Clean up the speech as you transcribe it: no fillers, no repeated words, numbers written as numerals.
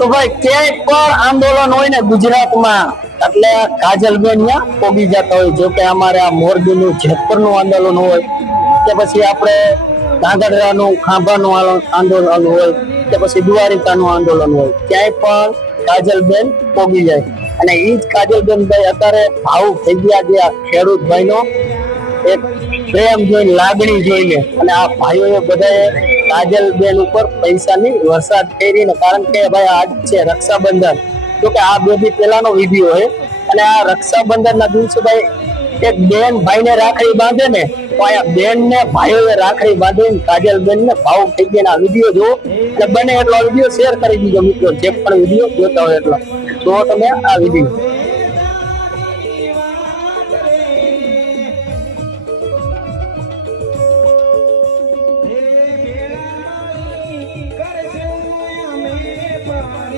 તો ભાઈ ક્યાંય પણ આંદોલન હોય ને ગુજરાતમાં એટલે કાજલબેન ત્યાં પોગી જતા હોય. જો કે અમારે આ મોરબીનું જેતપુરનું આંદોલન હોય કે પછી આપણે ધાંગધ્રાનું ખાંભાનું આંદોલન હોય કે પછી દ્વારિકાનું આંદોલન હોય, ક્યાંય પણ કાજલબેન પોગી જાય. અને ઈ જ કાજલબેન ભાઈ અત્યારે ભાવુક થઈ ગયા જે આ ખેડૂત ભાઈનો એક પ્રેમ જોઈને, લાગણી જોઈને, અને આ ભાઈઓએ બધાએ કાજલબેન ઉપર પૈસાની વરસાદ કરીને, કારણ કે ભાઈ આજ છે રક્ષાબંધન. તો કે આ 2 દી પહેલાનો વિડીયો છે અને આ રક્ષાબંધનના દિવસે ભાઈ એક બેન ભાઈને રાખડી બાંધે ને, તો અહીંયા બેન ને ભાઈઓએ રાખડી બાંધીને કાજલબેન ને ભાવુક થઈ ગયા. આ વિડીયો જો અને બને એટલો આ વિડીયો શેર કરી દીધો મિત્રો, જે પણ વિડીયો જોતા હોય એટલો જો તમે આ વિડીયો. Bye.